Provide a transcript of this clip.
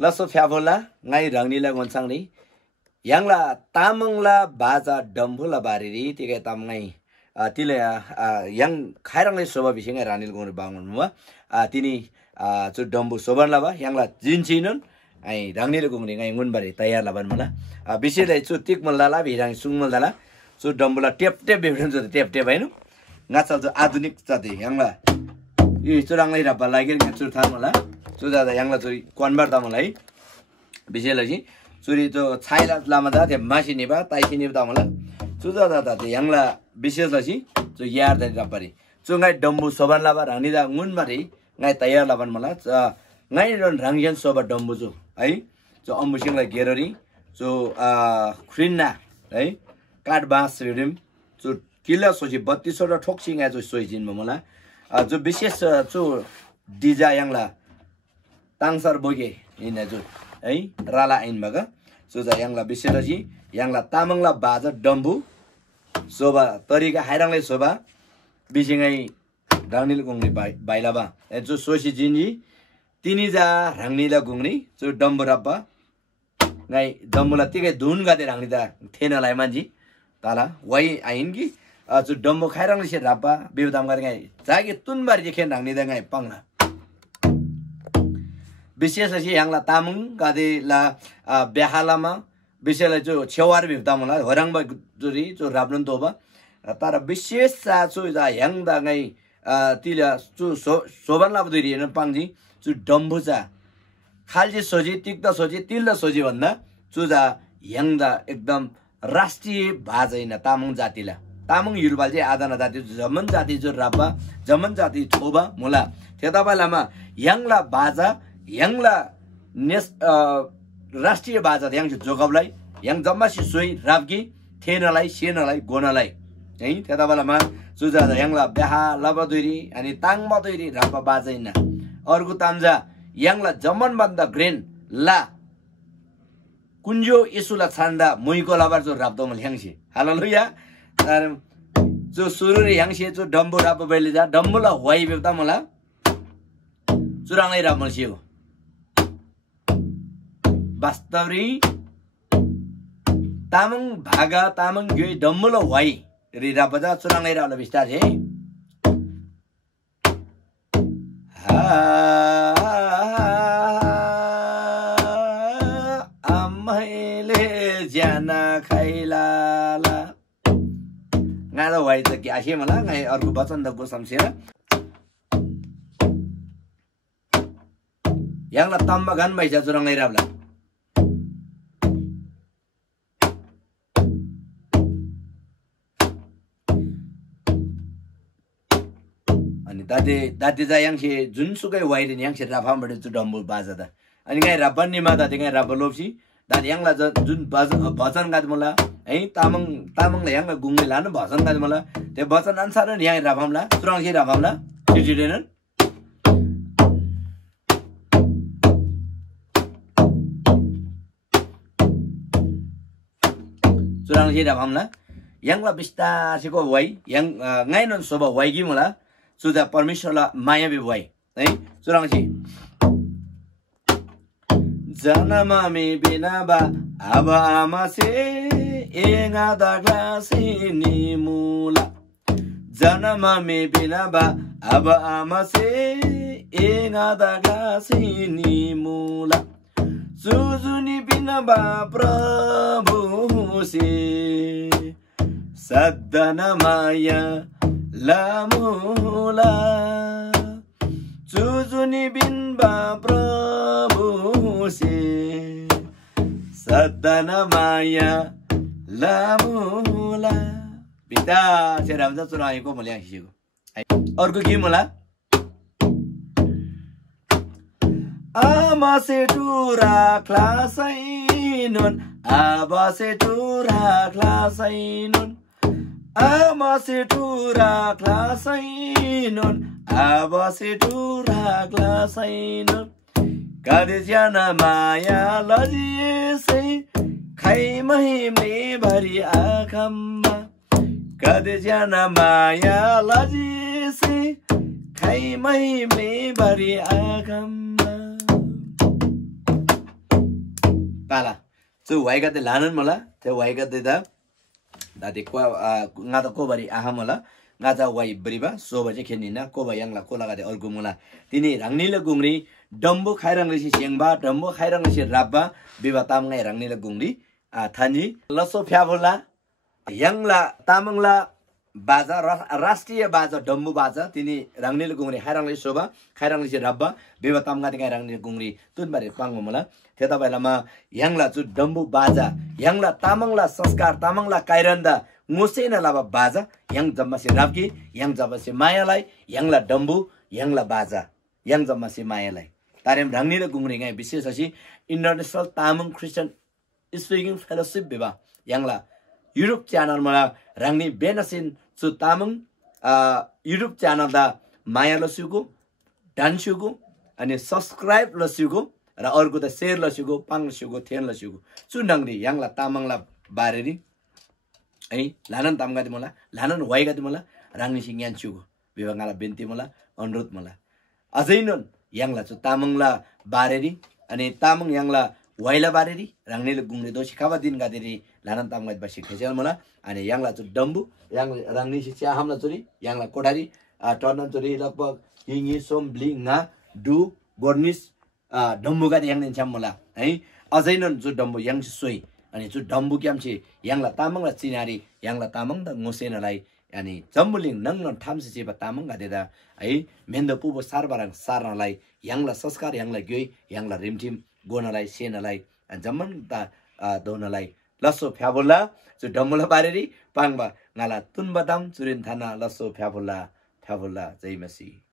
लसो फ्याफोला ngai rangnila ngonsangni yangla tamangla baza dambula bariri tiga tamngai tile yang khairangli soba bisinga ranil gon bangun wa tini chu dambu soban laba yangla jinchinon ai rangnil gongni ngai ngun bari tayar laban mala bisilai chu tik mallala birang sungmallala chu dambula tep tep bebran chu tep tep hainu ngacha chu आधुनिक chati yangla i churanglai rabba lagir chu thamala chu da yangla chu convert tamala hai बिसेलजी चुरी तो छाइला लामादा ते मासिनिबा ताइसिनिबा तमला चुदा दादा ते यांगला बिसेलजी जो यार they Rapri चुंगाइ डम्बु Soban लाबा रानीदा nguन मारि ngai तयार लाबन मला ngai रन रांगजन सोबा डम्बु जो है जो अम्बुसिंगला गेररी जो ख्रिन्ना है काट बास रिम जो किला सोजी 32 वटा ठोक्सिङ जो सोइजिन मला जो विशेष जो डिजा यांगला तांसर बोगे इन जो है राला आइन मगा सुजा यांगला बिसेलजी यांगला तामंगला बाजा डम्बु सोबा तरिका हाइरांगले सोबा बिसिङै रांगनिल गुंगनि बाइलाबा जो सोसि जिनि तिनिजा रांगनिला गुंगनि जो डम्बु रब्बा ngai डम्बुला तिकै धुन गादे रांगनिदा थेनालाय मानजि ताला वाइ आइनगि जो डम्बु खाइरांगले से रब्बा बेबदाम गरे ngai जागे तुनबार जेखे रांगनिदा ngai पांगना विशेष चाहिँ यांगला तामुङ गादेला बेहालामा विशेषलाई जो छेवार बिब्दामला हराङबा जुरी जो राब्लन तोबा तर विशेष छु जा यांगदा ngai तिला जो सोबन लाबदुरी न पाङजी जो डम्बुजा खालजी सोजी तिक्ता सोजी तिल्ला सोजी भन्दा जुजा यांगदा एकदम राष्ट्रिय भाजैन तामुङ जातिला तामुङ युरबाल चाहिँ आदाना जाति जमन जाति जो राब्बा जमन जाति छोबा मुला त्यताबालामा यांगला बाजा यांगला राष्ट्रिय बाजा yang जोगबलाई yang जम्मासी सोई राबगी थेनलाई सेनलाई गोनलाई है त्यताबेलामा जुजा यांगला बेहा लबदुरी अनि ताङबदुरी राबा बाजैन अर्को तामजा यांगला जमन बन्द ग्रेन ला कुन्जो इसुला छान्दा मुइको लाबार जो राब्दोमल ह्याङसी हालेलुया जो सुरुरी ह्याङसी जो डम्बु राब बेलिजा डम्बुला वाइ बेता मला चुराङै रामलसियो वास्तवरी तामङ भागा तामङ गे डम्बुलो वाइ रिरा बजा चुराङै रावला बिस्तार हे आमैले ज्याना खैलाला गाला वाइ त के आसे मला गाइ अर्को वचन त गोसमसेर यांगला तम्बा गान भइजा चुराङै रावला दादी जा यांगसे जुनसुकै वाइरिन यांगसे राफामबाट जु डम्बु बाजा त अनि गाइ रापन्नी मा दादी गाइ राप लोप्सी दादी यांगला जुन भजन गाद मला है तामङले यांग गुङले लानु भजन गाद मला त्यो भजन अनुसार नि यहाँ राफामला चुराङसे राफामला चिचिडेनन चुराङसे राफामला यांगला बिस्तासिको वाइ yang ngainon soba वाइ गि मला सुधा परमेश्वरला माया बिवाई है चुराङसी जनमा मे बिनाबा अब आमा से एङा दाग्लासी निमुला जनमा मे बिनाबा अब आमा से एङा दाग्लासी निमुला सुजुनी बिनाबा प्रभु से सद्दन माया लामुला चुजुनी बिनबा प्रभु से सदन माया लामुला पिता से रामजा चुराएको मैले आइसकेको अर्को के मला आमा से टुरा क्लासैनुन आबा से टुरा क्लासैनुन आमा से टुरा क्लासैनुन आबा से टुरा क्लासैनुन कदेजना माया लजिएसै खै महिमे भरि आँखम्मा कदेजना माया लजिएसै खै महिमे भरि आँखम्मा pala chu waiga de lanan mala the waiga de da dadi ko nga da ko bari ahamala nga ja wai briba so ba je khenina ko ba yang la ko laga de algumula tini rangni le gungri dombo khairang le si sengba dombo khairang le si rabba biba tam ngai rangni le gungri thani laso phyabola yang la tamang la baza राष्ट्रिय बाजा डम्बु बाजा तिनी रंगनील गुंगरी हायरंगली शोभा खायरंगली से रब्बा बेबा तामगा तिङाइ रंगनील गुंगरी तुनबारे पांगो मला थेता बाइलामा यांगला जु डम्बु बाजा यांगला तामंगला संस्कार तामंगला कायरन्दा मुसेना लाबा बाजा yang जम्मा से राबकी yang जम्मा से मायालाई यांगला डम्बु यांगला बाजा yang जम्मा से मायालाई तारेम रंगनील गुंगरी गाय विशेष अछि international Tamang Christian speaking fellowship बेबा यांगला युट्युब च्यानल मला रंगनी बेनसिन सु तामंग युट्युब च्यानल दा माया लसुको डान्सुको अनि सब्स्क्राइब लसुको र अर्को त शेयर लसुको पाङ लसुको थेन लसुको चुनंगरी यांगला तामंगला बारेरी है लानन तामगा दि मला लानन वाइगा दि मला रांगनी सिंग्यान छुको विभागला बेन्ती मला अनुरोध मला अझैनन यांगला चु तामंगला बारेरी अनि तामंग यांगला वाइला बारेरी रांगनीले गुंगले दोशी खावा दिन गादेरी लानन तामगा बसी खेसेल मला अनि यांगला चु डम्बु yang rangni si cia hamla churi yang la kodari tornan churi लगभग हिंगी सोम ब्लिंगा दु गोर्निस डम्बुगा yang nen chamula है अझै नन जु डम्बु yang सोई अनि जु डम्बु क्याम छि yang la tamang la Chinari yang la tamang the ngosenalai अनि जम्बुलिङ नङ न ठामसे जेबा तामङ गादेदा है मेन्द पुबो सारबारङ सारनलाई yang la संस्कार yang la ग्योइ yang la रिमठिम गोनलाई सेनलाई जम्मन ता दोनलाई लसो फ्याबोला जु डम्बुला बारेरी पाङबा ngala tunbadam churin thana laso phyabola jai masi